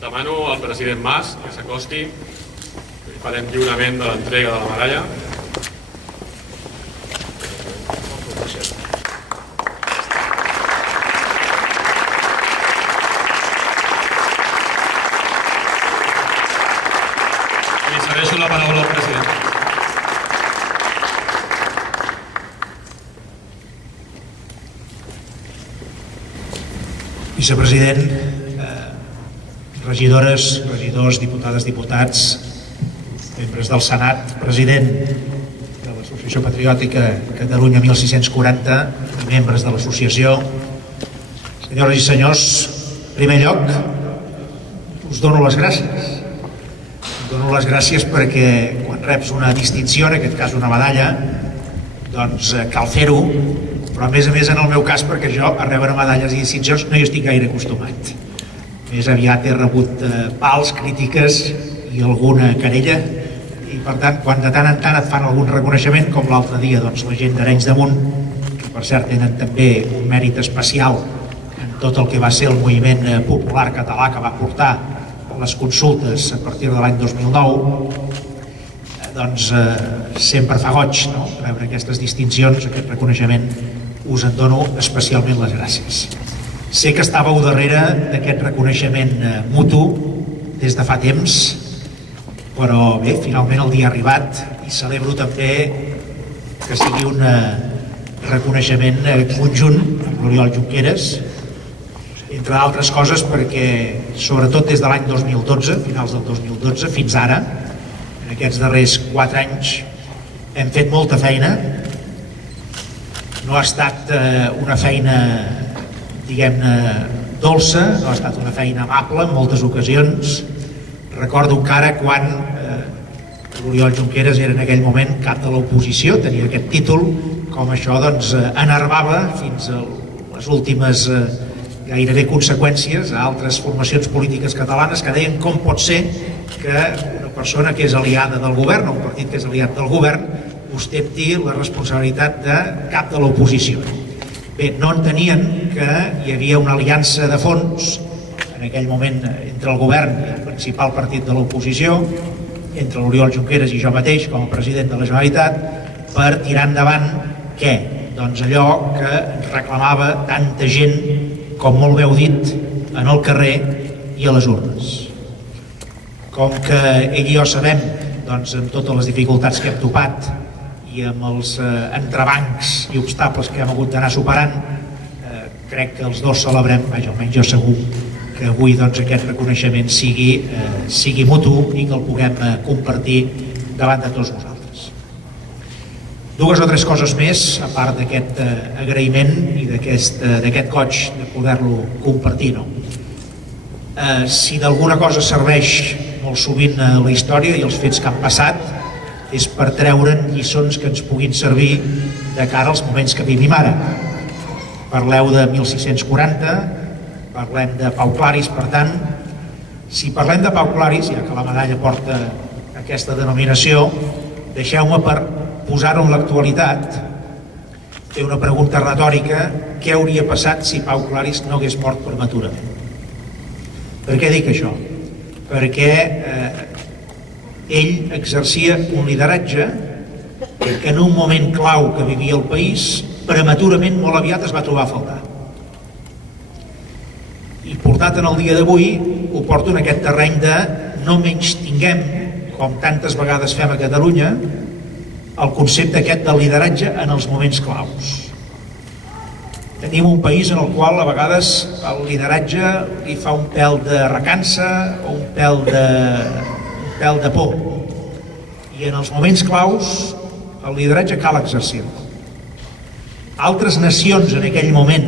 Demano al president Mas que s'acosti i farem lliurament de l'entrega de la medalla. I cedeixo la paraula al president. Vicepresident, regidores, regidors, diputades, diputats, membres del Senat, president de l'Associació Patriòtica Catalunya 1640 i membres de l'associació, senyores i senyors, en primer lloc, us dono les gràcies. Dono les gràcies perquè quan reps una distinció, en aquest cas una medalla, doncs cal fer-ho, però a més en el meu cas, perquè jo a rebre medalles i distincions no hi estic gaire acostumat. Més aviat he rebut pals, crítiques i alguna querella, i per tant, quan de tant en tant et fan algun reconeixement, com l'altre dia, doncs la gent d'Arenys de Munt, que per cert tenen també un mèrit especial en tot el que va ser el moviment popular català que va portar les consultes a partir de l'any 2009, doncs sempre fa goig, no?, rebre aquestes distincions, aquest reconeixement. Us en dono especialment les gràcies. Sé que estàveu darrere d'aquest reconeixement mutu des de fa temps, però bé, finalment el dia ha arribat i celebro també que sigui un reconeixement conjunt amb l'Oriol Junqueras, entre altres coses perquè sobretot des de l'any 2012, finals del 2012, fins ara, en aquests darrers 4 anys, hem fet molta feina. No ha estat una feina, diguem-ne, dolça, no ha estat una feina amable en moltes ocasions. Recordo encara quan l'Oriol Junqueras era en aquell moment cap de l'oposició, tenia aquest títol, com això doncs enervava fins a les últimes gairebé conseqüències a altres formacions polítiques catalanes que deien com pot ser que una persona que és aliada del govern, o un partit que és aliat del govern, ostenti la responsabilitat de cap de l'oposició. Bé, no entenien que hi havia una aliança de fons en aquell moment entre el govern i el principal partit de l'oposició, entre l'Oriol Junqueras i jo mateix com a president de la Generalitat, per tirar endavant què? Doncs allò que ens reclamava tanta gent, com molt bé heu dit, en el carrer i a les urnes. Com que ell i jo sabem, doncs, amb totes les dificultats que hem topat i amb els entrebancs i obstacles que hem hagut d'anar superant, crec que els dos celebrem, almenys jo segur, que avui doncs, aquest reconeixement sigui mutu i que el puguem compartir davant de tots nosaltres. 2 o 3 coses més, a part d'aquest agraïment i d'aquest goig de poder-lo compartir. No? Si d'alguna cosa serveix molt sovint la història i els fets que han passat, és per treure'n lliçons que ens puguin servir de cara als moments que vivim ara. Parleu de 1640, parlem de Pau Claris, per tant, si parlem de Pau Claris, ja que la medalla porta aquesta denominació, deixeu-me per posar-ho en l'actualitat, fer una pregunta retòrica: què hauria passat si Pau Claris no hagués mort prematurament? Per què dic això? Perquè ell exercia un lideratge que en un moment clau que vivia el país, prematurament molt aviat es va trobar a faltar. I portat en el dia d'avui ho porto en aquest terreny de no menys tinguem, com tantes vegades fem a Catalunya, el concepte aquest del lideratge en els moments claus. Tenim un país en el qual a vegades el lideratge li fa un pèl de recança o un pèl de por. I en els moments claus el lideratge cal exercir-lo. Altres nacions en aquell moment,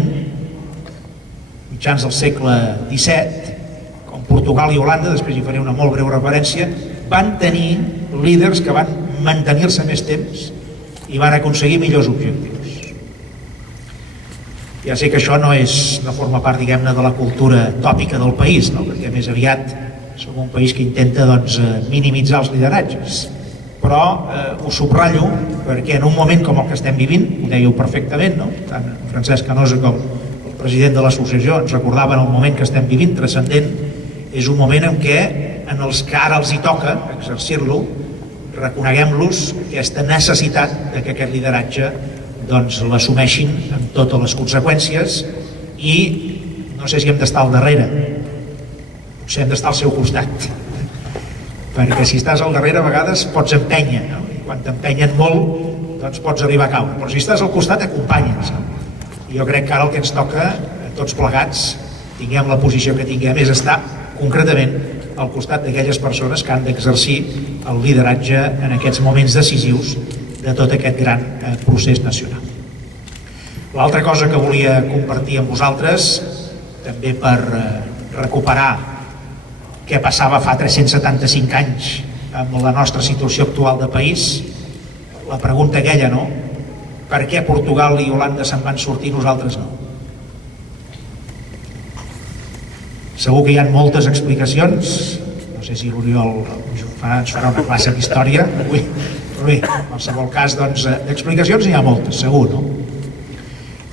mitjans del segle XVII, com Portugal i Holanda, després hi faré una molt breu referència, van tenir líders que van mantenir-se més temps i van aconseguir millors objectius. Ja sé que això no forma part, diguem-ne, de la cultura tòpica del país, no? Perquè més aviat som un país que intenta minimitzar els lideratges. Però ho subratllo perquè en un moment com el que estem vivint, ho dèieu perfectament, no? Tant Francesc Canosa com el president de l'associació ens recordaven el moment que estem vivint, transcendent, és un moment en què, en els que ara els hi toca exercir-lo, reconeguem-los aquesta necessitat de que aquest lideratge doncs l'assumeixin amb totes les conseqüències i no sé si hem d'estar al darrere, potser hem d'estar al seu costat, perquè si estàs al darrere a vegades pots empènyer, no? I quan t'empenyen molt doncs pots arribar a caure, però si estàs al costat acompanyes, no? Jo crec que ara el que ens toca a tots plegats, tinguem la posició que tinguem, és estar concretament al costat d'aquelles persones que han d'exercir el lideratge en aquests moments decisius de tot aquest gran procés nacional. L'altra cosa que volia compartir amb vosaltres, també per recuperar què passava fa 375 anys amb la nostra situació actual de país, la pregunta aquella, no? Per què Portugal i Holanda se'n van sortir i nosaltres no? Segur que hi ha moltes explicacions, no sé si l'Oriol ens farà una classe d'història avui, però bé, en qualsevol cas, doncs, d'explicacions n'hi ha moltes, segur, no?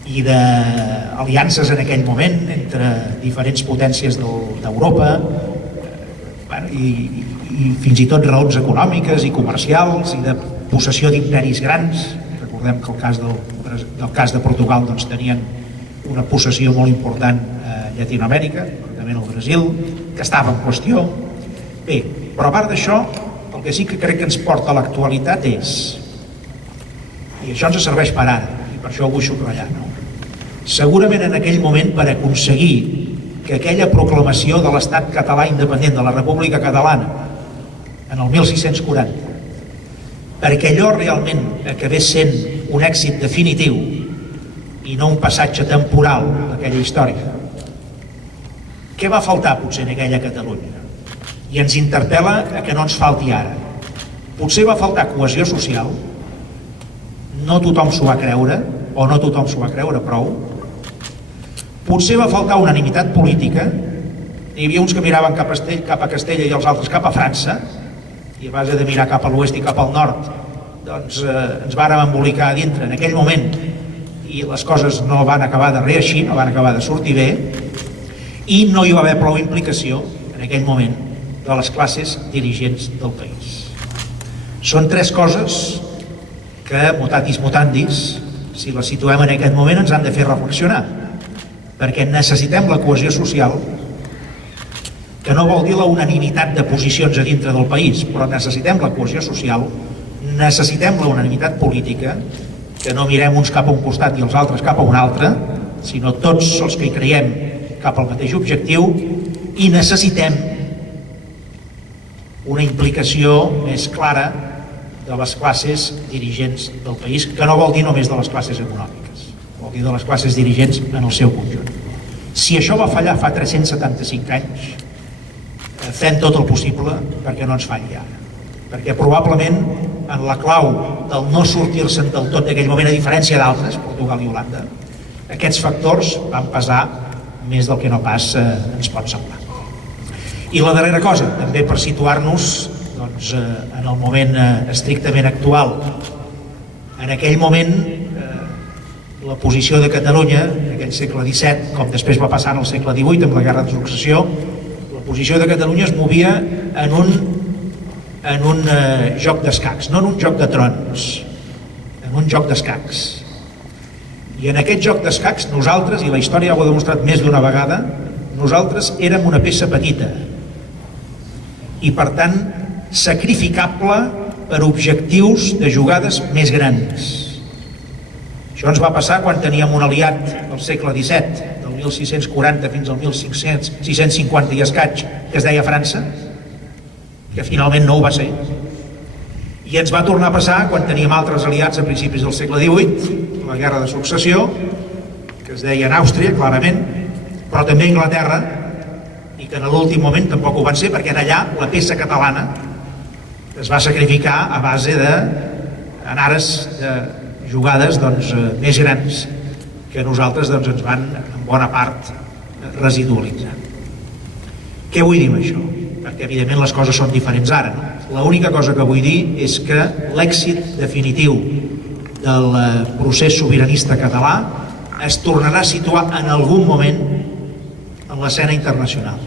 I d'aliances en aquell moment entre diferents potències d'Europa, i fins i tot raons econòmiques i comercials i de possessió d'imperis grans. Recordem que el cas de Portugal doncs, tenien una possessió molt important a Llatinoamèrica, concretament al Brasil, que estava en qüestió. Bé, però a part d'això, el que sí que crec que ens porta a l'actualitat és, i això ens serveix per ara, i per això ho vull subratllar, no? Segurament en aquell moment, per aconseguir que aquella proclamació de l'Estat català independent de la República Catalana en el 1640, perquè allò realment acabés sent un èxit definitiu i no un passatge temporal d'aquella història, què va faltar potser en aquella Catalunya? I ens interpel·la a que no ens falti ara. Potser va faltar cohesió social, no tothom s'ho va creure, o no tothom s'ho va creure prou. Potser va faltar unanimitat política, hi havia uns que miraven cap a Castella i els altres cap a França, i a base de mirar cap a l'oest i cap al nord, doncs ens vàrem embolicar a dintre en aquell moment, i les coses no van acabar de reeixir, no van acabar de sortir bé, i no hi va haver prou implicació en aquell moment de les classes dirigents del país. Són tres coses que, mutatis mutandis, si les situem en aquest moment ens han de fer reflexionar, perquè necessitem la cohesió social, que no vol dir la unanimitat de posicions a dintre del país, però necessitem la cohesió social, necessitem la unanimitat política, que no mirem uns cap a un costat i els altres cap a un altre, sinó tots els que hi creiem cap al mateix objectiu, i necessitem una implicació més clara de les classes dirigents del país, que no vol dir només de les classes econòmiques, vol dir de les classes dirigents en el seu conjunt. Si això va fallar fa 375 anys, fem tot el possible perquè no ens falli ara. Perquè probablement en la clau del no sortir-se'n del tot d'aquell moment, a diferència d'altres, Portugal i Holanda, aquests factors van pesar més del que no pas ens pot semblar. I la darrera cosa, també per situar-nos doncs, en el moment estrictament actual. En aquell moment, la posició de Catalunya, en aquell segle XVII, com després va passar en el segle XVIII, amb la Guerra de Successió, la posició de Catalunya es movia en un joc d'escacs, no en un joc de trons, en un joc d'escacs. I en aquest joc d'escacs nosaltres, i la història ho ha demostrat més d'una vegada, nosaltres érem una peça petita i per tant sacrificable per objectius de jugades més grans. Això ens va passar quan teníem un aliat del segle XVII, del 1640 fins al 1650 i escaig, que es deia França, que finalment no ho va ser. I ens va tornar a passar quan teníem altres aliats a principis del segle XVIII, la Guerra de Successió, que es deia Àustria, clarament, però també Anglaterra, i que en l'últim moment tampoc ho van ser, perquè en allà la peça catalana es va sacrificar a base de, en ares de jugades doncs, més grans que nosaltres doncs, ens van en bona part residualitzar. Què vull dir amb això? Perquè evidentment les coses són diferents ara, no? L'única cosa que vull dir és que l'èxit definitiu del procés sobiranista català es tornarà a situar en algun moment en l'escena internacional.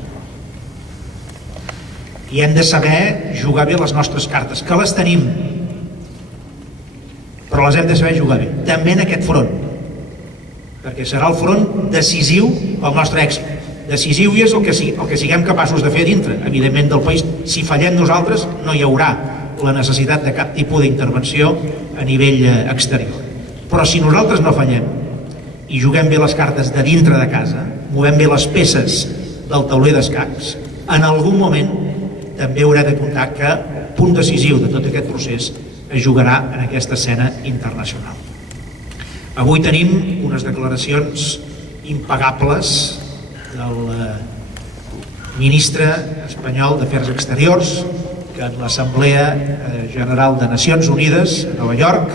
i hem de saber jugar bé les nostres cartes, que les tenim, però les hem de saber jugar bé, també en aquest front, perquè serà el front decisiu pel nostre èxit. Decisiu és el que siguem capaços de fer dintre, evidentment, del país. Si fallem nosaltres, no hi haurà la necessitat de cap tipus d'intervenció a nivell exterior. Però si nosaltres no fallem i juguem bé les cartes de dintre de casa, movem bé les peces del tauler d'escacs, en algun moment també haurà de comptar que el punt decisiu de tot aquest procés es jugarà en aquesta escena internacional. Avui tenim unes declaracions impagables del ministre espanyol d'Afers Exteriors, que en l'Assemblea General de Nacions Unides a Nova York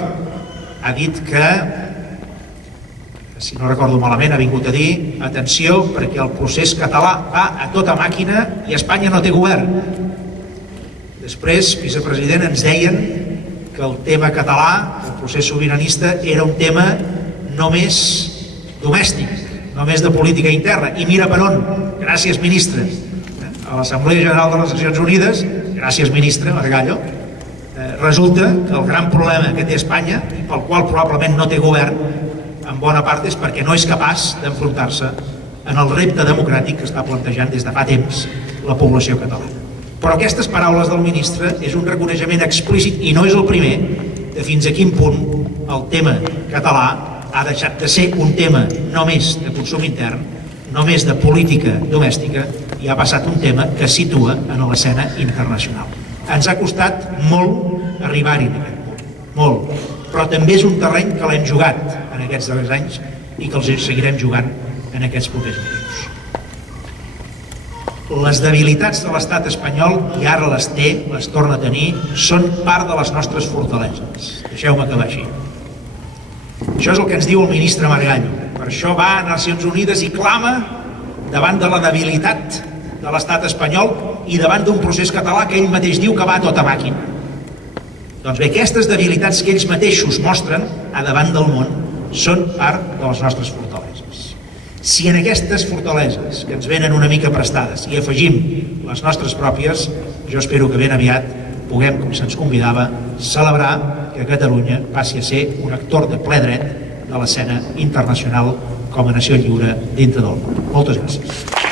ha dit que, si no recordo malament, ha vingut a dir: atenció, perquè el procés català va a tota màquina i Espanya no té govern. Després, vicepresident, ens deien que el tema català, el procés sobiranista, era un tema només domèstic, només de política interna. I mira per on. Gràcies, ministre. A l'Assemblea General de les Nacions Unides, gràcies, ministre Margallo, resulta que el gran problema que té Espanya, i pel qual probablement no té govern, en bona part és perquè no és capaç d'enfrontar-se en el repte democràtic que està plantejant des de fa temps la població catalana. Però aquestes paraules del ministre és un reconeixement explícit, i no és el primer, de fins a quin punt el tema català ha deixat de ser un tema només de consum intern, només de política domèstica, i ha passat un tema que es situa en l'escena internacional. Ens ha costat molt arribar-hi en aquest punt, molt, però també és un terreny que l'hem jugat en aquests darrers anys i que els seguirem jugant en aquests propers mesos. Les debilitats de l'estat espanyol, i ara les té, les torna a tenir, són part de les nostres fortaleses. Deixeu-me acabar així. Això és el que ens diu el ministre Margallo. Per això va a Nacions Unides i clama davant de la debilitat de l'estat espanyol i davant d'un procés català que ell mateix diu que va a tota màquina. Doncs bé, aquestes debilitats que ells mateixos mostren a davant del món són part de les nostres fortaleses. Si en aquestes fortaleses, que ens venen una mica prestades, hi afegim les nostres pròpies, jo espero que ben aviat puguem, com se'ns convidava, celebrar que Catalunya passi a ser un actor de ple dret de l'escena internacional com a nació lliure dintre del món. Moltes gràcies.